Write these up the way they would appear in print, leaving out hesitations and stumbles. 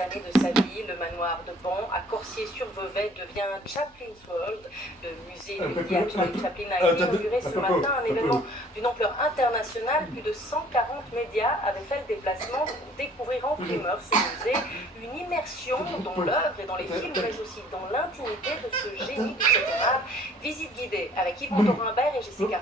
années de sa vie, le manoir de Ban à Corsier-sur-Vevey devient Chaplin's World. Le musée dédié à Charlie Chaplin a été inauguré ce matin, un événement d'une ampleur internationale. Plus de 140 médias avaient fait le déplacement pour découvrir en primeur ce musée. Une immersion dans l'œuvre et dans les films, mais aussi dans l'intimité de ce génie du 7e art. Visite guidée avec Yvon Dorimbert et Jessica.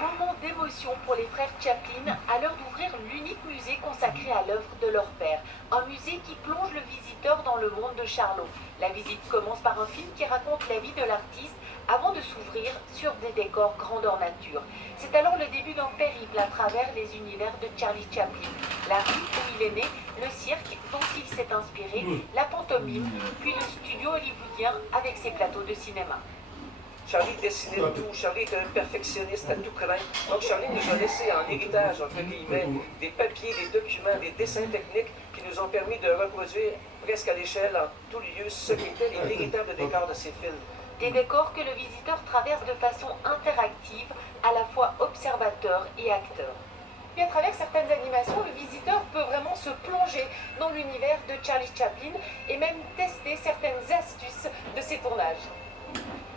Moment d'émotion pour les frères Chaplin à l'heure d'ouvrir l'unique musée consacré à l'œuvre de leur père. Un musée qui plonge le visiteur dans le monde de Charlot. La visite commence par un film qui raconte la vie de l'artiste avant de s'ouvrir sur des décors grandeur nature. C'est alors le début d'un périple à travers les univers de Charlie Chaplin. La rue où il est né, le cirque dont il s'est inspiré, la pantomime, puis le studio hollywoodien avec ses plateaux de cinéma. Charlie dessinait tout, Charlie était un perfectionniste à tout craint. Donc Charlie nous a laissé en héritage, entre guillemets, des papiers, des documents, des dessins techniques qui nous ont permis de reproduire presque à l'échelle, en tout lieu, ce qu'étaient les véritables décors de ces films. Des décors que le visiteur traverse de façon interactive, à la fois observateur et acteur. Puis à travers certaines animations, le visiteur peut vraiment se plonger dans l'univers de Charlie Chaplin et même tester certaines astuces de ses tournages.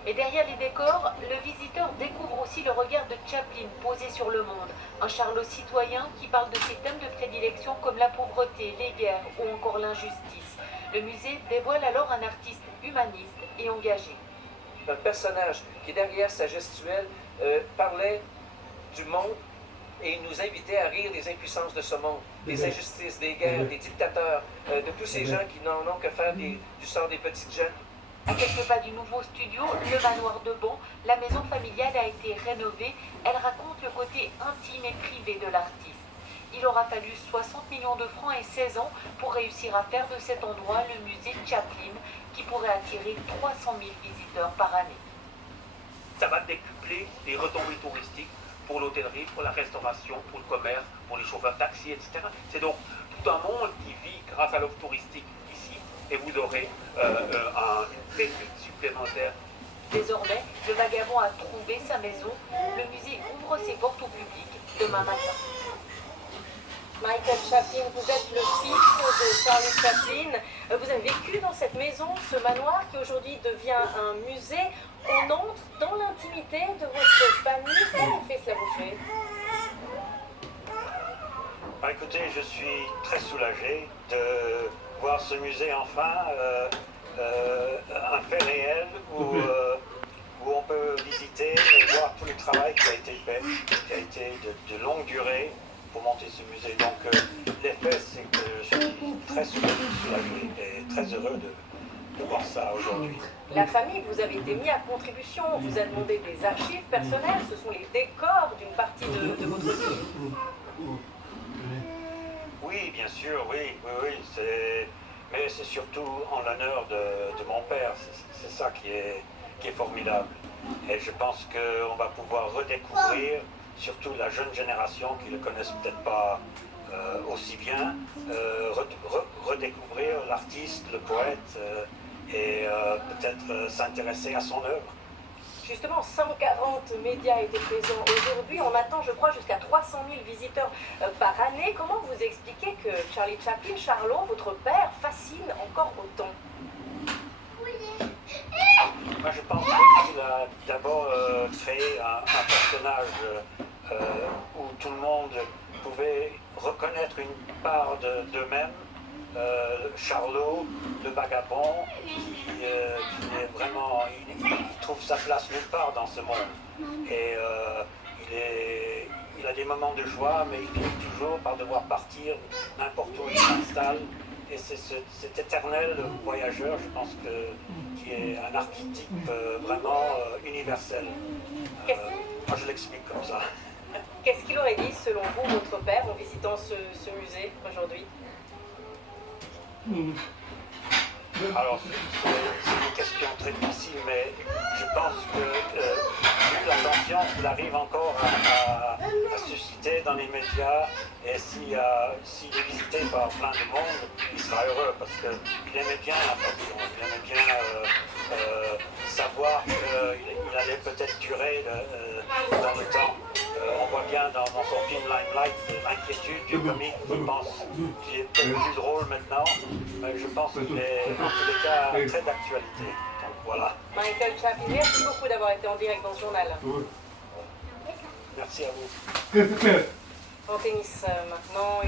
Et derrière les décors, le visiteur découvre aussi le regard de Chaplin posé sur le monde. Un Charlot citoyen qui parle de ses thèmes de prédilection comme la pauvreté, les guerres ou encore l'injustice. Le musée dévoile alors un artiste humaniste et engagé. Un personnage qui, derrière sa gestuelle, parlait du monde et nous invitait à rire des impuissances de ce monde, des injustices, des guerres, des dictateurs, de tous ces gens qui n'en ont que faire du sort des petites gens. À quelques pas du nouveau studio, le manoir de Ban, la maison familiale a été rénovée. Elle raconte le côté intime et privé de l'artiste. Il aura fallu 60 millions de francs et 16 ans pour réussir à faire de cet endroit le musée Chaplin, qui pourrait attirer 300 000 visiteurs par année. Ça va décupler les retombées touristiques pour l'hôtellerie, pour la restauration, pour le commerce, pour les chauffeurs taxis, etc. C'est donc tout un monde qui vit grâce à l'offre touristique ici, et vous aurez une pépite supplémentaire. Désormais, le vagabond a trouvé sa maison. Le musée ouvre ses portes au public demain matin. Michael Chaplin, vous êtes le fils de Charlie Chaplin. Vous avez vécu dans cette maison, ce manoir qui aujourd'hui devient un musée. On entre dans l'intimité de votre famille. Quel effet cela vous fait? Écoutez, je suis très soulagé de voir ce musée enfin, un fait réel où on peut visiter et voir tout le travail qui a été fait, qui a été de longue durée pour monter ce musée. Donc l'effet, c'est que je suis très soulagé et très heureux de voir ça aujourd'hui. La famille, vous avez été mis à contribution, on vous a demandé des archives personnelles, ce sont les décors d'une partie de votre vie. Oui, bien sûr, oui, mais c'est surtout en l'honneur de mon père, c'est ça qui est formidable. Et je pense qu'on va pouvoir redécouvrir, surtout la jeune génération qui ne le connaissent peut-être pas aussi bien, redécouvrir l'artiste, le poète, et peut-être s'intéresser à son œuvre. Justement, 140 médias étaient présents aujourd'hui. On attend, je crois, jusqu'à 300 000 visiteurs par année. Comment vous expliquez que Charlie Chaplin, Charlot, votre père, fascine encore autant? Moi, je pense qu'il a d'abord créé un personnage où tout le monde pouvait reconnaître une part d'eux-mêmes. Charlot, le vagabond, qui est vraiment, il trouve sa place nulle part dans ce monde. Et il a des moments de joie, mais il finit toujours par devoir partir n'importe où il s'installe. Et c'est cet éternel voyageur, je pense, qui est un archétype vraiment universel. Moi, je l'explique comme ça. Qu'est-ce qu'il aurait dit, selon vous, votre père, en visitant ce musée aujourd'hui? Alors, c'est une question très difficile, mais je pense que, vu l'attention qu'il arrive encore à susciter dans les médias, et s'il est visité par plein de monde, il sera heureux, parce qu'il aimait bien l'attention, il aimait bien savoir qu'il allait peut-être durer dans le temps. On voit bien dans son film Limelight l'inquiétude du comique qui pense qu'il est peut-être plus drôle maintenant, mais je pense qu'il est en tous les cas très d'actualité. Donc voilà. Michael Chaplin, merci beaucoup d'avoir été en direct dans ce journal. Merci à vous. En tennis maintenant.